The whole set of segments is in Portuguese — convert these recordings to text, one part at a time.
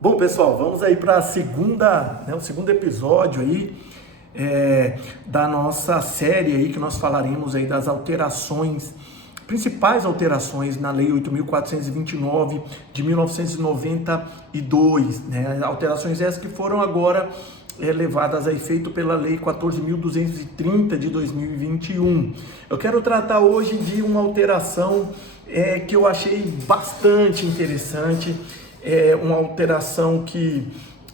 Bom, pessoal, vamos aí para o segundo episódio aí da nossa série aí que nós falaremos aí das principais alterações na Lei 8.429 de 1992, né? Alterações essas que foram agora levadas a efeito pela Lei 14.230 de 2021. Eu quero tratar hoje de uma alteração que eu achei bastante interessante. É uma alteração que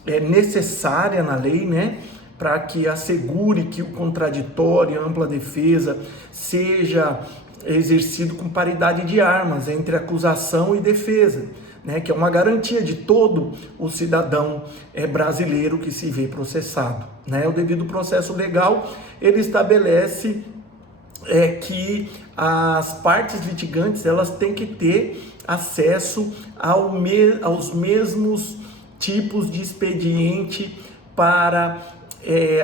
é necessária na lei, né? Para que assegure que o contraditório e a ampla defesa seja exercido com paridade de armas entre acusação e defesa, né? Que é uma garantia de todo o cidadão brasileiro que se vê processado, né? O devido processo legal, ele estabelece que as partes litigantes elas têm que ter acesso aos mesmos tipos de expediente para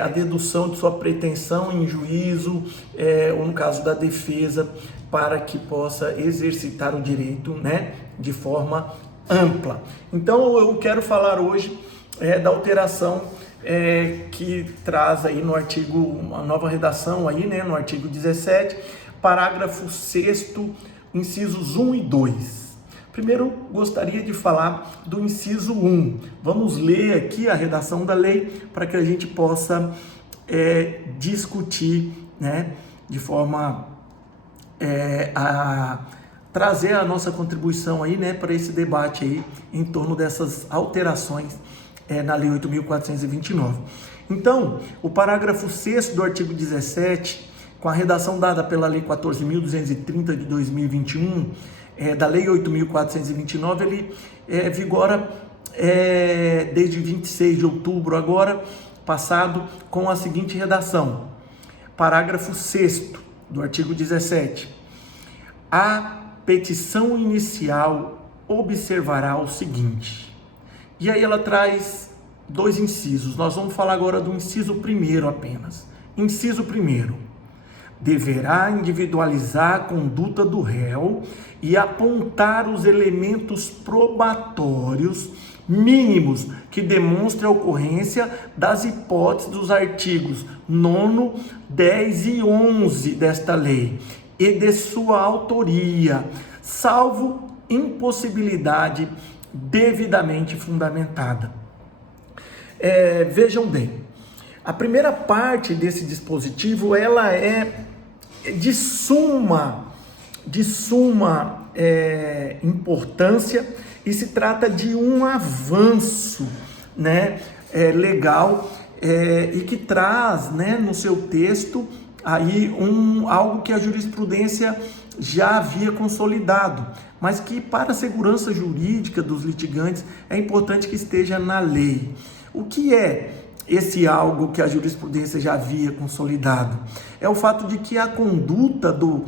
a dedução de sua pretensão em juízo, ou no caso da defesa, para que possa exercitar o direito, né, de forma ampla. Então eu quero falar hoje da alteração que traz aí no artigo, uma nova redação aí, né, no artigo 17, parágrafo 6º, incisos 1 e 2. Primeiro, gostaria de falar do inciso 1. Vamos ler aqui a redação da lei para que a gente possa discutir, né, de forma a trazer a nossa contribuição aí, né, para esse debate aí em torno dessas alterações na Lei 8.429. Então, o parágrafo 6º do artigo 17, com a redação dada pela Lei 14.230 de 2021, da Lei 8.429, ele vigora desde 26 de outubro agora, passado, com a seguinte redação. Parágrafo 6º do artigo 17. A petição inicial observará o seguinte. E aí ela traz dois incisos. Nós vamos falar agora do inciso 1º apenas. Inciso 1º. Deverá individualizar a conduta do réu e apontar os elementos probatórios mínimos que demonstrem a ocorrência das hipóteses dos artigos 9º, 10 e 11 desta lei e de sua autoria, salvo impossibilidade devidamente fundamentada. Vejam bem, a primeira parte desse dispositivo ela é de suma importância e se trata de um avanço, né, legal e que traz, né, no seu texto aí algo que a jurisprudência já havia consolidado, mas que para a segurança jurídica dos litigantes é importante que esteja na lei. O que é esse algo que a jurisprudência já havia consolidado? É o fato de que a conduta do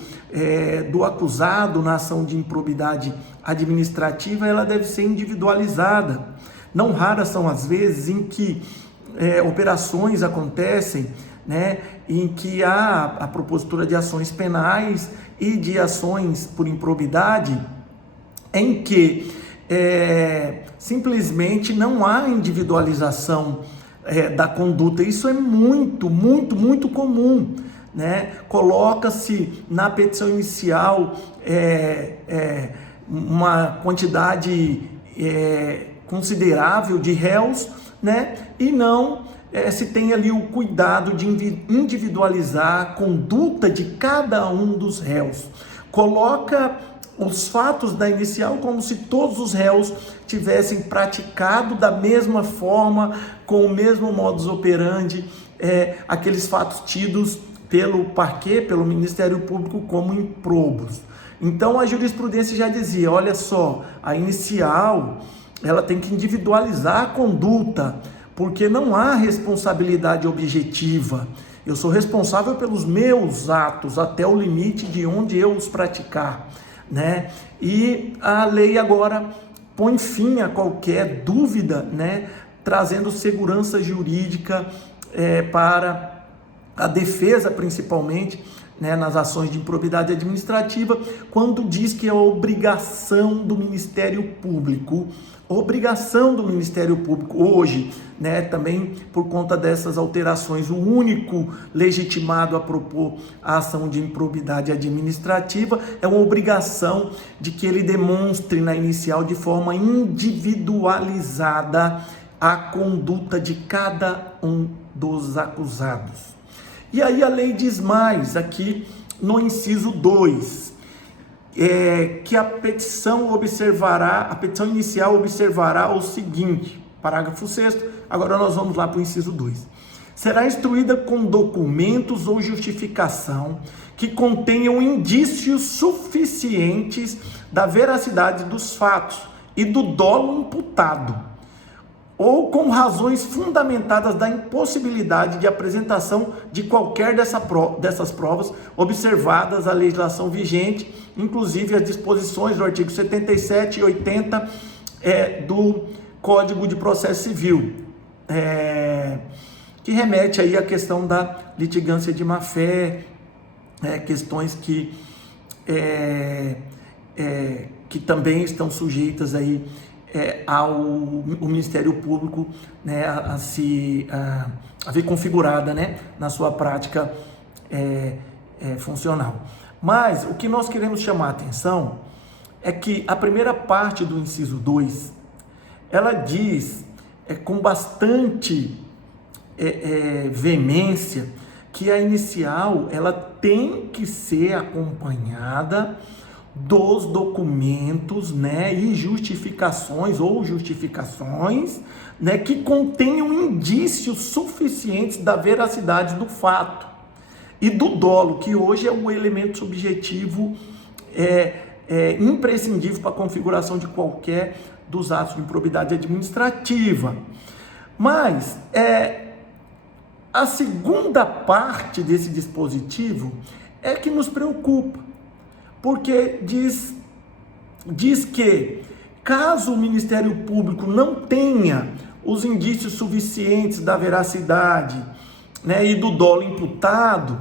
acusado na ação de improbidade administrativa ela deve ser individualizada. Não raras são as vezes em que operações acontecem, né, em que há a propositura de ações penais e de ações por improbidade, em que simplesmente não há individualização da conduta. Isso é muito comum, né? Coloca-se na petição inicial uma quantidade considerável de réus, né? E não se tem ali o cuidado de individualizar a conduta de cada um dos réus. Coloca os fatos da inicial como se todos os réus tivessem praticado da mesma forma, com o mesmo modus operandi, aqueles fatos tidos pelo parquet, pelo Ministério Público como improbos. Então a jurisprudência já dizia, olha só, a inicial ela tem que individualizar a conduta, porque não há responsabilidade objetiva. Eu sou responsável pelos meus atos até o limite de onde eu os praticar, né? E a lei agora põe fim a qualquer dúvida, né? Trazendo segurança jurídica para a defesa, principalmente, né, nas ações de improbidade administrativa, quando diz que é obrigação do Ministério Público. Obrigação do Ministério Público hoje, né, também por conta dessas alterações, o único legitimado a propor a ação de improbidade administrativa é uma obrigação de que ele demonstre na inicial de forma individualizada a conduta de cada um dos acusados. E aí a lei diz mais aqui no inciso 2, que a petição inicial observará o seguinte, parágrafo 6º, agora nós vamos lá para o inciso 2. Será instruída com documentos ou justificação que contenham indícios suficientes da veracidade dos fatos e do dolo imputado, ou com razões fundamentadas da impossibilidade de apresentação de qualquer dessas provas, observadas a legislação vigente, inclusive as disposições do artigo 77 e 80 do Código de Processo Civil, que remete aí à questão da litigância de má-fé, questões que também estão sujeitas aí ao Ministério Público, né, a ver configurada, né, na sua prática funcional. Mas o que nós queremos chamar a atenção é que a primeira parte do inciso 2, ela diz com bastante veemência que a inicial ela tem que ser acompanhada dos documentos, né, e justificações, né, que contenham indícios suficientes da veracidade do fato e do dolo, que hoje é um elemento subjetivo imprescindível para a configuração de qualquer dos atos de improbidade administrativa. Mas a segunda parte desse dispositivo é que nos preocupa, porque diz que, caso o Ministério Público não tenha os indícios suficientes da veracidade, né, e do dolo imputado,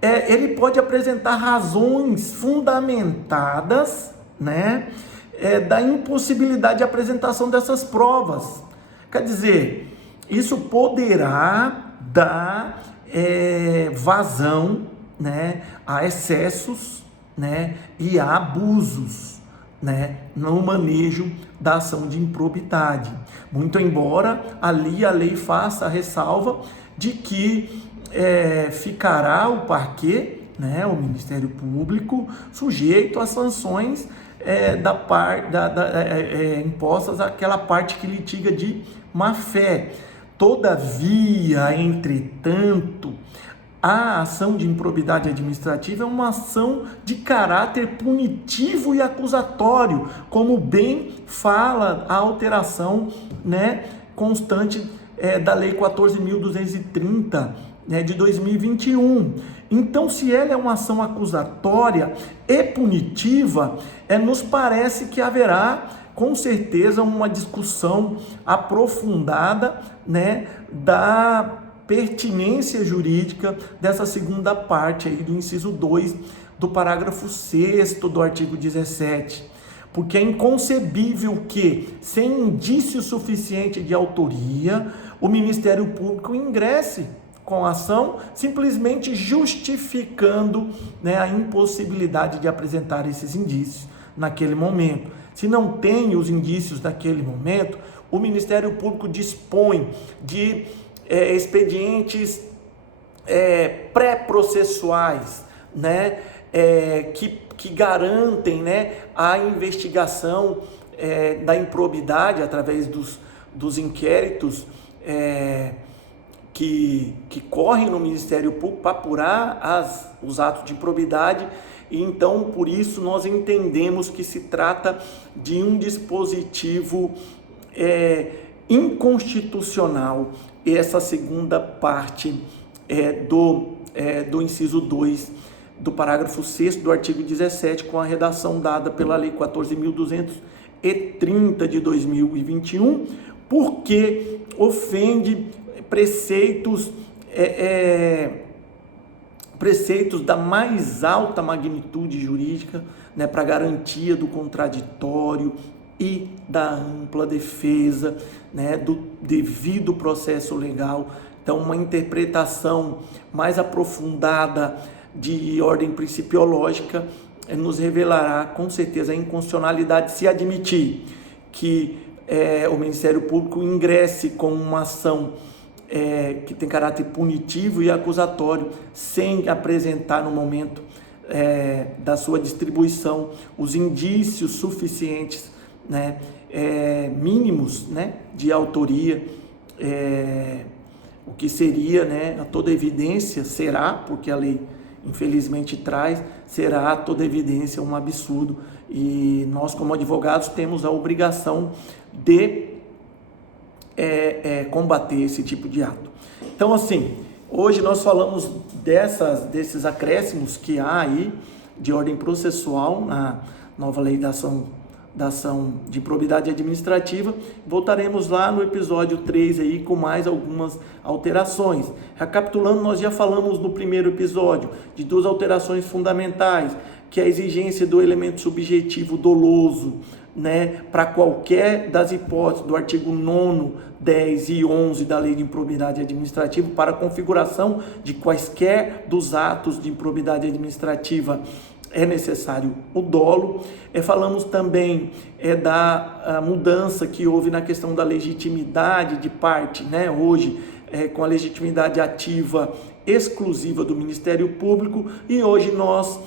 ele pode apresentar razões fundamentadas, né, da impossibilidade de apresentação dessas provas. Quer dizer, isso poderá dar vazão, né, a excessos, né, e a abusos, né, no manejo da ação de improbidade. Muito embora ali a lei faça a ressalva de que ficará o parquê, né, o Ministério Público, sujeito às sanções impostas àquela parte que litiga de má-fé. Todavia, entretanto, a ação de improbidade administrativa é uma ação de caráter punitivo e acusatório, como bem fala a alteração, né, constante da Lei 14.230, né, de 2021. Então, se ela é uma ação acusatória e punitiva, nos parece que haverá, com certeza, uma discussão aprofundada, né, da pertinência jurídica dessa segunda parte aí do inciso 2 do parágrafo 6º do artigo 17, porque é inconcebível que, sem indício suficiente de autoria, o Ministério Público ingresse com a ação, simplesmente justificando, né, a impossibilidade de apresentar esses indícios naquele momento. Se não tem os indícios naquele momento, o Ministério Público dispõe de expedientes pré-processuais, né, que garantem, né, a investigação da improbidade através dos inquéritos que correm no Ministério Público para apurar os atos de improbidade. E então, por isso, nós entendemos que se trata de um dispositivo inconstitucional, essa segunda parte do inciso 2 do parágrafo 6º do artigo 17, com a redação dada pela Lei 14.230 de 2021, porque ofende preceitos preceitos da mais alta magnitude jurídica, né, para garantia do contraditório e da ampla defesa, né, do devido processo legal. Então, uma interpretação mais aprofundada de ordem principiológica nos revelará com certeza a inconstitucionalidade se admitir que o Ministério Público ingresse com uma ação que tem caráter punitivo e acusatório, sem apresentar no momento da sua distribuição os indícios suficientes, né, mínimos, né, de autoria, o que seria, né, a toda evidência será, porque a lei infelizmente traz, será a toda evidência um absurdo, e nós como advogados temos a obrigação de combater esse tipo de ato. Então, assim, hoje nós falamos desses acréscimos que há aí de ordem processual na nova lei da ação de improbidade administrativa. Voltaremos lá no episódio 3 aí com mais algumas alterações. Recapitulando, nós já falamos no primeiro episódio de 2 alterações fundamentais, que é a exigência do elemento subjetivo doloso, né, para qualquer das hipóteses do artigo 9º, 10 e 11 da Lei de Improbidade Administrativa, para a configuração de quaisquer dos atos de improbidade administrativa é necessário o dolo. Falamos também da mudança que houve na questão da legitimidade de parte, né, hoje com a legitimidade ativa exclusiva do Ministério Público, e hoje nós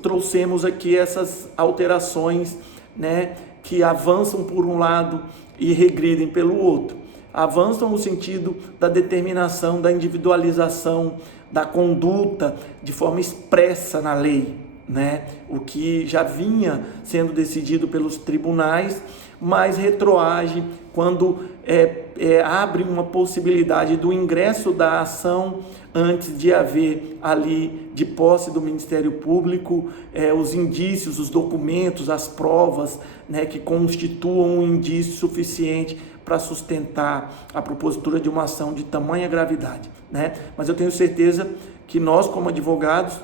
trouxemos aqui essas alterações, né, que avançam por um lado e regridem pelo outro. Avançam no sentido da determinação, da individualização da conduta de forma expressa na lei, né, o que já vinha sendo decidido pelos tribunais, mas retroage quando abre uma possibilidade do ingresso da ação antes de haver ali, de posse do Ministério Público, os indícios, os documentos, as provas, né, que constituam um indício suficiente para sustentar a propositura de uma ação de tamanha gravidade, né? Mas eu tenho certeza que nós, como advogados,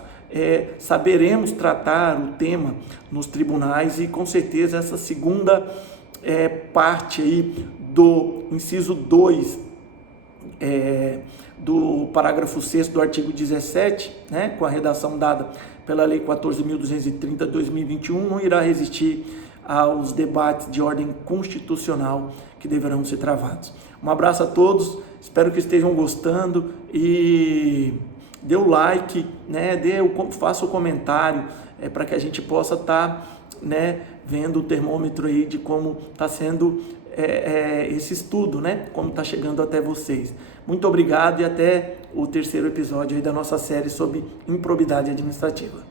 saberemos tratar o tema nos tribunais, e com certeza essa segunda parte aí do inciso 2 do parágrafo 6º do artigo 17, né, com a redação dada pela Lei 14.230 de 2021, não irá resistir aos debates de ordem constitucional que deverão ser travados. Um abraço a todos, espero que estejam gostando, e dê o like, né, faça o comentário, para que a gente possa estar, né, vendo o termômetro aí de como está sendo esse estudo, né, como está chegando até vocês. Muito obrigado e até o terceiro episódio aí da nossa série sobre improbidade administrativa.